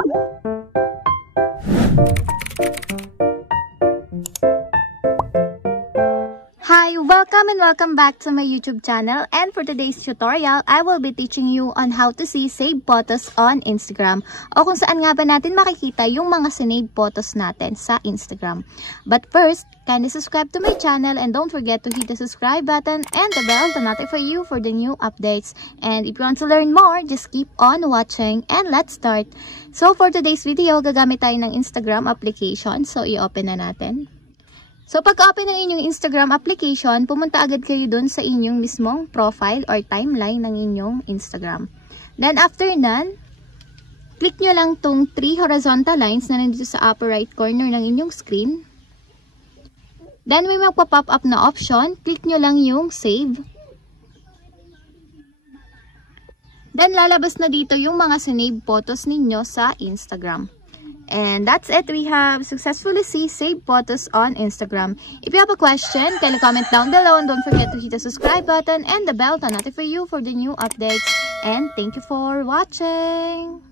Hi, welcome back to my YouTube channel, and for today's tutorial, I will be teaching you on how to see saved photos on Instagram o kung saan nga ba natin makikita yung mga sinave photos natin sa Instagram. But first, kindly subscribe to my channel and don't forget to hit the subscribe button and the bell to notify you for the new updates. And if you want to learn more, just keep on watching and let's start. So for today's video, gagamit tayo ng Instagram application. So i-open na natin. So, pag-open ng inyong Instagram application, pumunta agad kayo dun sa inyong mismong profile or timeline ng inyong Instagram. Then, after nun, click nyo lang tong 3 horizontal lines na nandito sa upper right corner ng inyong screen. Then, may magpa-pop up na option. Click nyo lang yung save. Then, lalabas na dito yung mga sinave photos ninyo sa Instagram. And that's it. We have successfully saved photos on Instagram. If you have a question, kindly comment down below and don't forget to hit the subscribe button and the bell to notify you for the new updates. And thank you for watching.